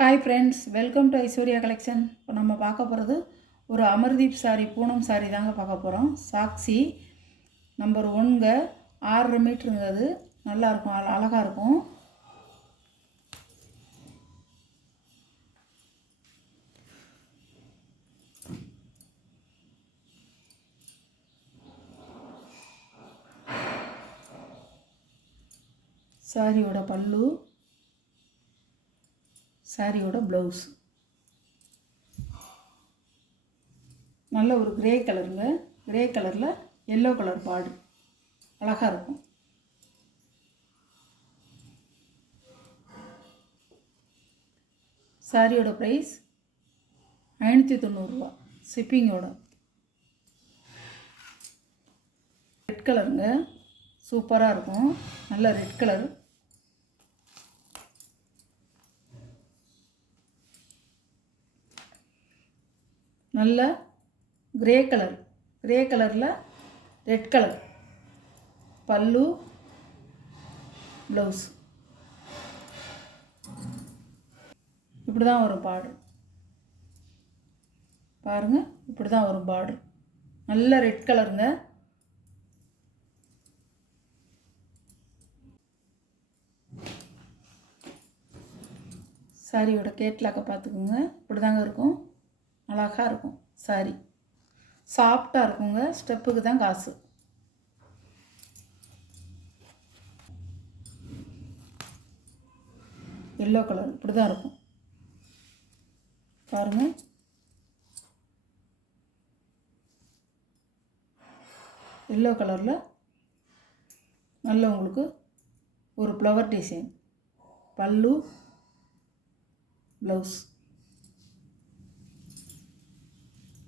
Hi friends, welcome to Aishwarya collection. இப்போ நம்ம பார்க்க போகிறது ஒரு அமர்தீப் சாரி, பூனம் சாரி தாங்க பார்க்க போகிறோம். சாக்ஸி நம்பர் 1ங்க, 6.5 மீட்டருங்க. அது நல்லாயிருக்கும், அழகாக இருக்கும். சாரியோட பல்லு, சாரியோட ப்ளவுஸ் நல்ல ஒரு கிரே கலருங்க. கிரே கலரில் எல்லோ கலர் பார்டர் அழகாக இருக்கும். சாரியோட ப்ரைஸ் 590 ரூபா ஷிப்பிங்கோட. ரெட் கலருங்க, சூப்பராக இருக்கும். நல்ல ரெட் கலர். நல்ல கிரே கலர், கிரே கலரில் ரெட் கலர் பல்லு, ப்ளவுஸ் இப்படி தான் வரும் பார்டர். பாருங்கள், இப்படி தான் வரும் பார்டர். நல்ல ரெட் கலருங்க. சாரியோட கேட்லாக்கை பார்த்துக்குங்க. இப்படி தாங்க இருக்கும், அழகாக இருக்கும். சாரி சாஃப்டாக இருக்குங்க. ஸ்டெப்புக்கு தான் காசு. எல்லோ கலர் இப்படி தான் இருக்கும். பாருங்கள், எல்லோ கலரில் நல்ல உங்களுக்கு ஒரு ஃப்ளவர் டிசைன் பல்லு, ப்ளவுஸ்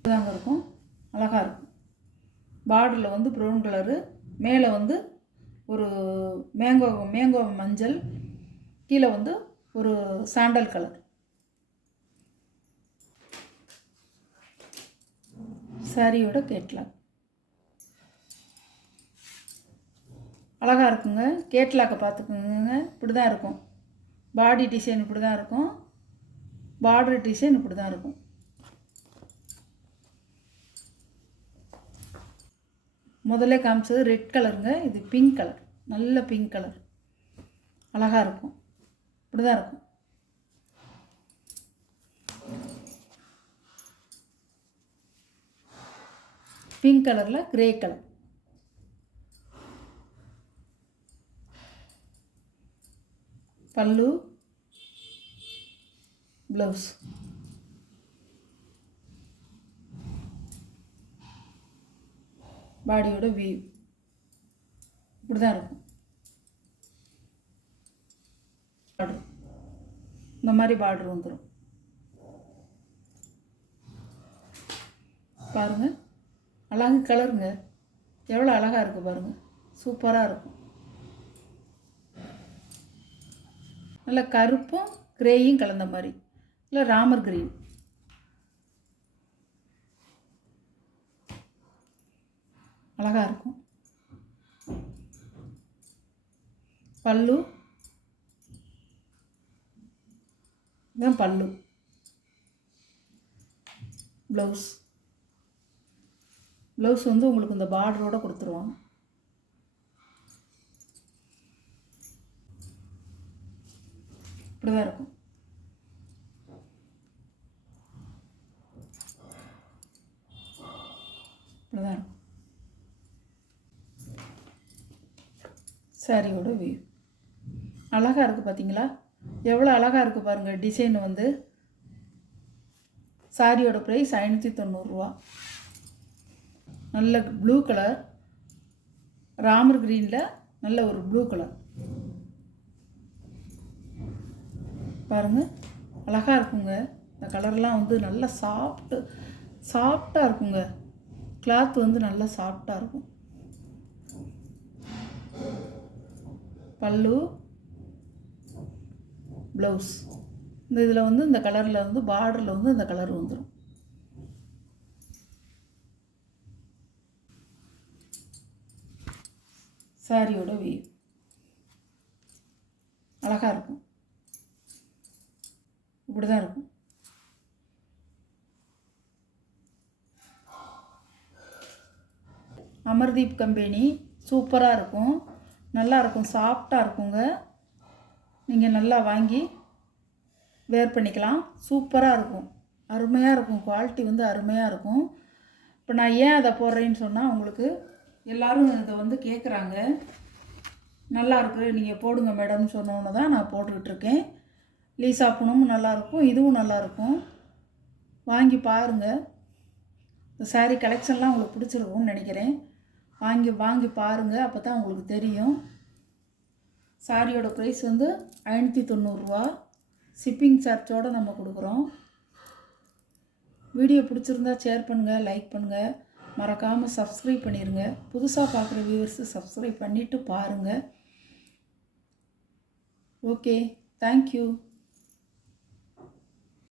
தாங்க இருக்கும், அழகாக இருக்கும். பார்டரில் வந்து ப்ரௌன் கலரு, மேலே வந்து ஒரு மேங்கோ மஞ்சள், கீழே வந்து ஒரு சாண்டல் கலர். சாரியோட கேட்லாக் அழகாக இருக்குங்க. கேட்லாக்கை பார்த்துக்குங்க. இப்படி தான் இருக்கும். பாடி டிசைன் இப்படி தான் இருக்கும். பார்டர் டிசைன் இப்படி தான் இருக்கும். முதல்ல காமிச்சது ரெட் கலருங்க. இது பிங்க் கலர், நல்ல பிங்க் கலர், அழகாக இருக்கும். இப்படி தான் இருக்கும். பிங்க் கலரில் கிரே கலர் பல்லு, ப்ளவுஸ் பாடியோட வியூ இப்படி தான் இருக்கும். பார்டர் இந்த மாதிரி பார்டர் வந்துடும். பாருங்கள், அழகு கலருங்க. எவ்வளோ அழகாக இருக்குது பாருங்கள். சூப்பராக இருக்கும். நல்ல கருப்பும் கிரேயும் கலந்த மாதிரி, இல்லை ராமர் கிரீன். அழகாக இருக்கும். பல்லு, இதுதான் பல்லு. ப்ளவுஸ் வந்து உங்களுக்கு இந்த பார்டரோடு கொடுத்துருவாங்க. இப்படி தான் இருக்கும். இப்படி தான் இருக்கும் சாரியோட வியூ. அழகாக இருக்குது பார்த்தீங்களா? எவ்வளோ அழகாக இருக்குது பாருங்கள். டிசைன் வந்து சாரியோட ப்ரைஸ் 590 ரூபா. நல்ல ப்ளூ கலர், ராமர் க்ரீனில் நல்ல ஒரு ப்ளூ கலர். பாருங்கள், அழகாக இருக்குங்க. இந்த கலர்லாம் வந்து நல்லா சாஃப்டாக இருக்குங்க. கிளாத் வந்து நல்லா சாஃப்டாக இருக்கும். பல்லு, ப்ளவுஸ் இந்த இதில் வந்து இந்த கலரில் வந்து பார்டரில் வந்து இந்த கலர் வந்துடும். சாரியோட வியூ அழகாக இருக்கும். இப்படி தான் இருக்கும். அமர்தீப் கம்பெனி சூப்பராக இருக்கும், நல்லாயிருக்கும், சாஃப்டாக இருக்குங்க. நீங்கள் நல்லா வாங்கி வேர் பண்ணிக்கலாம். சூப்பராக இருக்கும், அருமையாக இருக்கும், குவாலிட்டி வந்து அருமையாக இருக்கும். இப்போ நான் ஏன் அதை போடுறேன்னு சொன்னால், உங்களுக்கு எல்லோரும் இதை வந்து கேட்குறாங்க, நல்லாயிருக்கு நீங்கள் போடுங்க மேடம்னு சொன்னோன்னு தான் நான் போட்டுக்கிட்டுருக்கேன். லீசா பூனமும் நல்லாயிருக்கும், இதுவும் நல்லாயிருக்கும். வாங்கி பாருங்கள். இந்த சாரீ கலெக்ஷன்லாம் உங்களுக்கு பிடிச்சிருக்கும்னு நினைக்கிறேன். வாங்கி பாருங்கள், அப்போ தான் உங்களுக்கு தெரியும். சாரியோட ப்ரைஸ் வந்து 590 ரூபா. ஷிப்பிங் சார்ஜோடு நம்ம கொடுக்குறோம். வீடியோ பிடிச்சிருந்தா ஷேர் பண்ணுங்கள், லைக் பண்ணுங்கள், மறக்காமல் சப்ஸ்கிரைப் பண்ணிடுங்க. புதுசாக பார்க்குற வியூவர்ஸு சப்ஸ்கிரைப் பண்ணிவிட்டு பாருங்கள். Okay, thank you.